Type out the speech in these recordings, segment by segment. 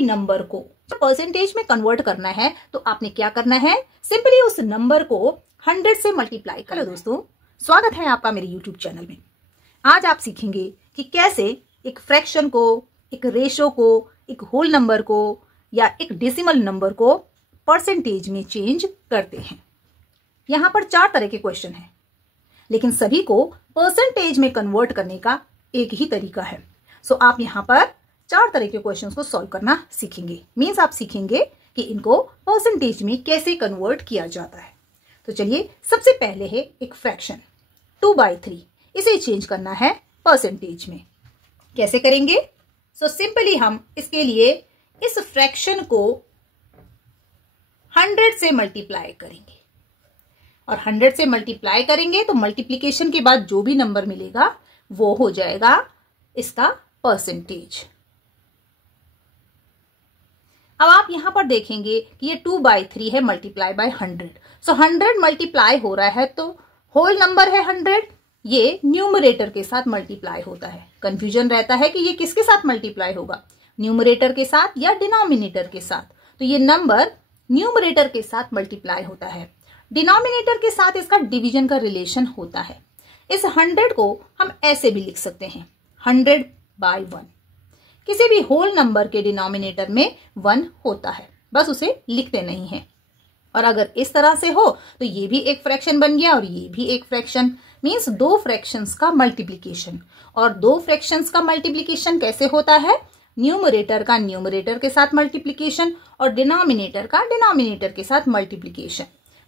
भी नंबर को परसेंटेज में कन्वर्ट करना है तो आपने क्या करना है, सिंपली उस नंबर को 100 से मल्टीप्लाई कर। हेलो दोस्तों, स्वागत है आपका मेरे यूट्यूब चैनल में। आज आप सीखेंगे कि कैसे एक फ्रैक्शन को, एक रेशो को, एक होल नंबर को या एक डेसिमल नंबर को परसेंटेज में चेंज करते हैं। यहाँ पर 4 तरह के क्वेश्चन हैं, लेकिन सभी को परसेंटेज में कन्वर्ट करने का एक ही तरीका है। सो आप यहाँ पर 4 तरह के क्वेश्चंस को सॉल्व करना सीखेंगे। मींस आप सीखेंगे कि इनको परसेंटेज में कैसे कन्वर्ट किया जाता है। तो चलिए, सबसे पहले है एक फ्रैक्शन 2/3, इसे चेंज करना है परसेंटेज में। कैसे करेंगे? सो सिंपली हम इसके लिए इस फ्रैक्शन को 100 से मल्टीप्लाई करेंगे और 100 से मल्टीप्लाई करेंगे तो मल्टीप्लीकेशन के बाद जो भी नंबर मिलेगा वो हो जाएगा इसका परसेंटेज। अब आप यहां पर देखेंगे कि ये 2/3 है मल्टीप्लाई बाय 100। सो 100 मल्टीप्लाई हो रहा है तो होल नंबर है 100, ये न्यूमरेटर के साथ मल्टीप्लाई होता है। कंफ्यूजन रहता है कि ये किसके साथ मल्टीप्लाई होगा, न्यूमरेटर के साथ या डिनोमिनेटर के साथ। तो ये नंबर न्यूमरेटर के साथ मल्टीप्लाई होता है, डिनोमिनेटर के साथ इसका डिवीजन का रिलेशन होता है। इस 100 को हम ऐसे भी लिख सकते हैं 100/1। किसी भी होल नंबर के डिनोमिनेटर में 1 होता है, बस उसे लिखते नहीं है। और अगर इस तरह से हो तो ये भी एक फ्रैक्शन बन गया और ये भी एक फ्रैक्शन। मींस 2 फ्रैक्शंस का मल्टीप्लिकेशन। और 2 फ्रैक्शंस का मल्टीप्लिकेशन कैसे होता है? न्यूमरेटर का न्यूमरेटर के साथ मल्टीप्लिकेशन और डिनोमिनेटर का डिनोमिनेटर के साथ मल्टीप्लिकेशन।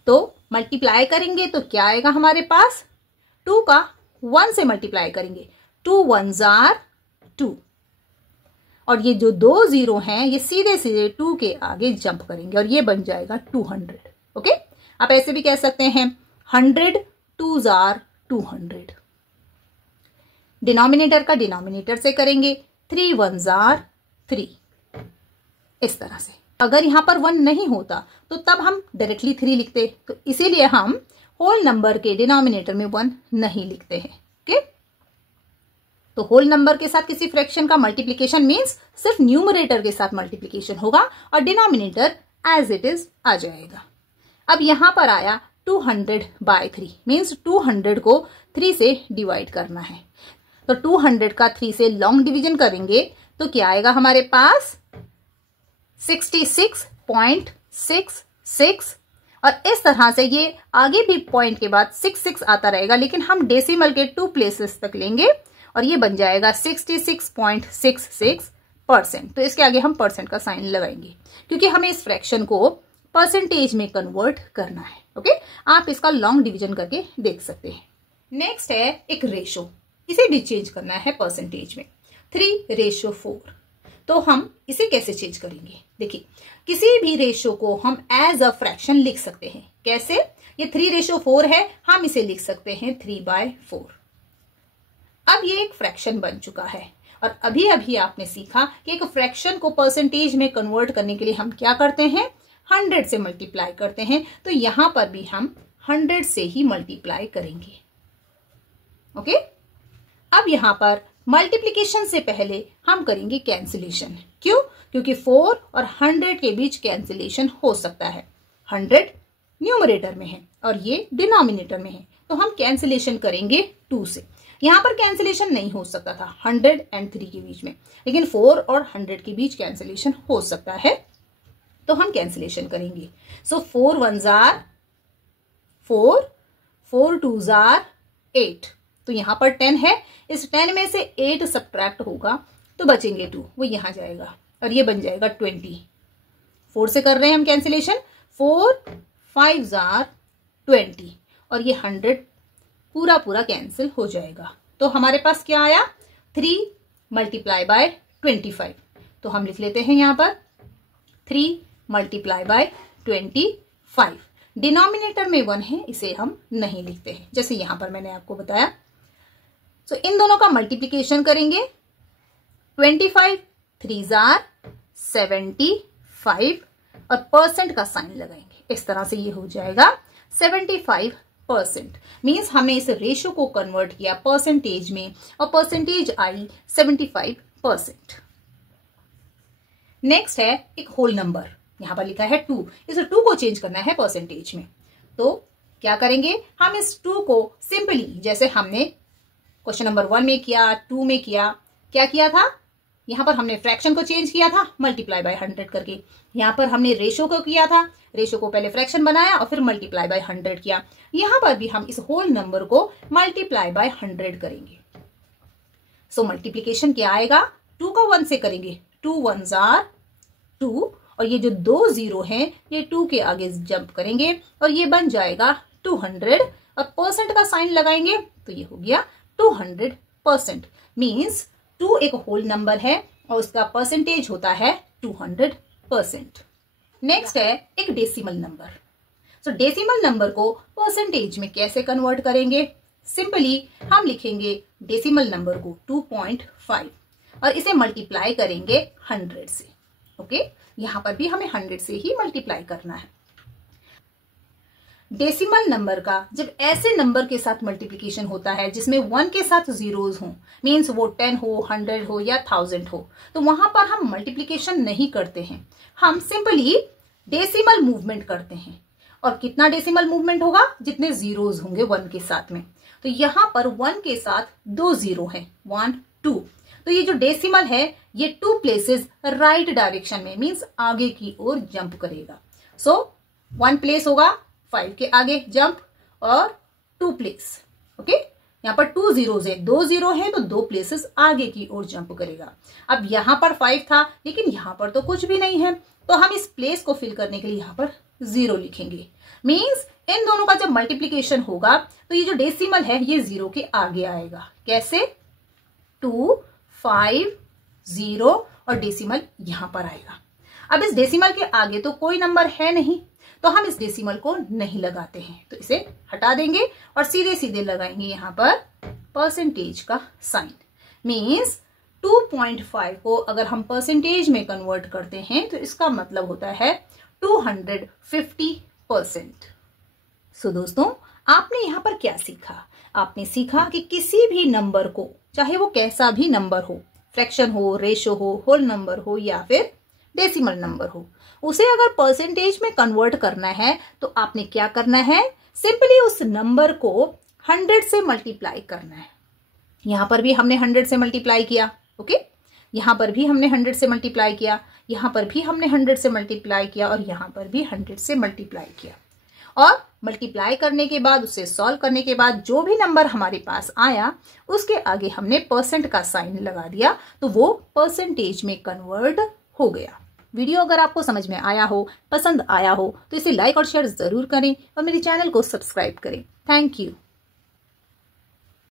तो मल्टीप्लाई करेंगे तो क्या आएगा हमारे पास? 2 का 1 से मल्टीप्लाई करेंगे, 2 1s are 2। और ये जो 2 0 हैं ये सीधे सीधे 2 के आगे जंप करेंगे और ये बन जाएगा 200। ओके, आप ऐसे भी कह सकते हैं 100 2s are 200। डिनोमिनेटर का डिनोमिनेटर से करेंगे 3 1s are 3। इस तरह से अगर यहां पर 1 नहीं होता तो तब हम डायरेक्टली 3 लिखते, तो इसीलिए हम होल नंबर के डिनोमिनेटर में 1 नहीं लिखते हैं। ओके, तो होल नंबर के साथ किसी फ्रैक्शन का मल्टीप्लिकेशन मींस सिर्फ न्यूमरेटर के साथ मल्टीप्लिकेशन होगा और डिनोमिनेटर एज इट इज आ जाएगा। अब यहां पर आया 200/3 मींस 200 को 3 से डिवाइड करना है। तो 200 का 3 से लॉन्ग डिवीजन करेंगे तो क्या आएगा हमारे पास? 66.66। और इस तरह से ये आगे भी पॉइंट के बाद 66 आता रहेगा, लेकिन हम डेसिमल के 2 प्लेसेस तक लेंगे और ये बन जाएगा 66.66%। तो इसके आगे हम परसेंट का साइन लगाएंगे क्योंकि हमें इस फ्रैक्शन को परसेंटेज में कन्वर्ट करना है। ओके, आप इसका लॉन्ग डिवीजन करके देख सकते हैं। नेक्स्ट है एक रेशो, इसे भी चेंज करना है परसेंटेज में। 3:4। तो हम इसे कैसे चेंज करेंगे? देखिए, किसी भी रेशो को हम एज अ फ्रैक्शन लिख सकते हैं। कैसे? ये 3:4 है, हम इसे लिख सकते हैं 3/4। अब ये एक फ्रैक्शन बन चुका है और अभी अभी आपने सीखा कि एक फ्रैक्शन को परसेंटेज में कन्वर्ट करने के लिए हम क्या करते हैं? 100 से मल्टीप्लाई करते हैं। तो यहां पर भी हम 100 से ही मल्टीप्लाई करेंगे। ओके, अब यहां पर मल्टीप्लिकेशन से पहले हम करेंगे कैंसिलेशन। क्यों? क्योंकि 4 और 100 के बीच कैंसिलेशन हो सकता है। 100 न्यूमरेटर में है और ये डिनोमिनेटर में है, तो हम कैंसिलेशन करेंगे 2 से। यहां पर कैंसिलेशन नहीं हो सकता था 100 और 3 के बीच में, लेकिन 4 और 100 के बीच कैंसिलेशन हो सकता है, तो हम कैंसिलेशन करेंगे। सो 4 1s are 4, 4 2s are 8। तो यहां पर 10 है, इस 10 में से 8 सब्ट्रैक्ट होगा तो बचेंगे 2, वो यहां जाएगा और ये बन जाएगा 20। 4 से कर रहे हैं हम कैंसिलेशन, 4 5s are 20 और ये 100 पूरा पूरा कैंसिल हो जाएगा। तो हमारे पास क्या आया? 3 मल्टीप्लाई बाय 25। तो हम लिख लेते हैं यहां पर 3 मल्टीप्लाई बाय 25। डिनोमिनेटर में 1 है, इसे हम नहीं लिखते हैं, जैसे यहां पर मैंने आपको बताया। सो इन दोनों का मल्टीप्लिकेशन करेंगे। 25 3s are 75 और परसेंट का साइन लगाएंगे। इस तरह से ये हो जाएगा 75%। मीन्स हमें इस रेशो को कन्वर्ट किया परसेंटेज में और परसेंटेज आई 75%। नेक्स्ट है एक होल नंबर, यहां पर लिखा है 2, इस 2 को चेंज करना है परसेंटेज में। तो क्या करेंगे, हम इस 2 को सिंपली जैसे हमने क्वेश्चन नंबर 1 में किया, 2 में किया, क्या किया था, यहां पर हमने फ्रैक्शन को चेंज किया था मल्टीप्लाई बाय 100 करके। यहां पर हमने रेशो को किया था, रेशो को पहले फ्रैक्शन बनाया और फिर मल्टीप्लाई बाय 100 किया। यहां पर भी हम इस होल नंबर को मल्टीप्लाई बाय 100 करेंगे। सो मल्टीप्लीकेशन क्या आएगा, 2 को 1 से करेंगे, 2 1s are 2 और ये जो 2 0 हैं ये 2 के आगे जंप करेंगे और ये बन जाएगा 200 और परसेंट का साइन लगाएंगे तो ये हो गया 200%। मीन्स 2 एक होल नंबर है और उसका परसेंटेज होता है 200%। नेक्स्ट है एक डेसिमल नंबर। सो डेसिमल नंबर को परसेंटेज में कैसे कन्वर्ट करेंगे, सिंपली हम लिखेंगे डेसिमल नंबर को 2.5 और इसे मल्टीप्लाई करेंगे 100 से। ओके, यहां पर भी हमें 100 से ही मल्टीप्लाई करना है। डेसिमल नंबर का जब ऐसे नंबर के साथ मल्टीप्लिकेशन होता है जिसमें 1 के साथ जीरोस हो, मीन्स वो 10 हो, 100 हो या 1000 हो, तो वहां पर हम मल्टीप्लिकेशन नहीं करते हैं, हम सिंपली डेसिमल मूवमेंट करते हैं। और कितना डेसिमल मूवमेंट होगा, जितने जीरोस होंगे 1 के साथ में। तो यहां पर 1 के साथ 2 जीरो है, 1 2, तो ये जो डेसिमल है ये 2 प्लेसेस राइट डायरेक्शन में, मीन्स आगे की ओर जंप करेगा। सो 1 प्लेस होगा 5 के आगे जंप और 2 प्लेस। ओके, यहाँ पर 2 जीरोस है, 2 जीरो है तो 2 प्लेसेस आगे की ओर जंप करेगा। अब यहां पर 5 था लेकिन यहां पर तो कुछ भी नहीं है, तो हम इस प्लेस को फिल करने के लिए यहां पर 0 लिखेंगे। मीन्स इन दोनों का जब मल्टीप्लीकेशन होगा तो ये जो डेसिमल है ये 0 के आगे आएगा। कैसे, 2 5 0 और डेसिमल यहां पर आएगा। अब इस डेसिमल के आगे तो कोई नंबर है नहीं, तो हम इस डेसिमल को नहीं लगाते हैं, तो इसे हटा देंगे और सीधे सीधे लगाएंगे यहां पर परसेंटेज का साइन। मीन्स 2.5 को अगर हम परसेंटेज में कन्वर्ट करते हैं तो इसका मतलब होता है 250%। सो दोस्तों, आपने यहां पर क्या सीखा, आपने सीखा कि किसी भी नंबर को, चाहे वो कैसा भी नंबर हो, फ्रैक्शन हो, रेशो हो, होल नंबर हो या फिर डेसिमल नंबर हो, उसे अगर परसेंटेज में कन्वर्ट करना है तो आपने क्या करना है, सिंपली उस नंबर को 100 से मल्टीप्लाई करना है। यहां पर भी हमने 100 से मल्टीप्लाई किया। ओके, यहां पर भी हमने 100 से मल्टीप्लाई किया, यहां पर भी हमने 100 से मल्टीप्लाई किया और यहां पर भी 100 से मल्टीप्लाई किया। और मल्टीप्लाई करने के बाद, उसे सॉल्व करने के बाद जो भी नंबर हमारे पास आया उसके आगे हमने परसेंट का साइन लगा दिया, तो वो परसेंटेज में कन्वर्ट हो गया। वीडियो अगर आपको समझ में आया हो, पसंद आया हो, तो इसे लाइक और शेयर जरूर करें और मेरे चैनल को सब्सक्राइब करें। Thank you.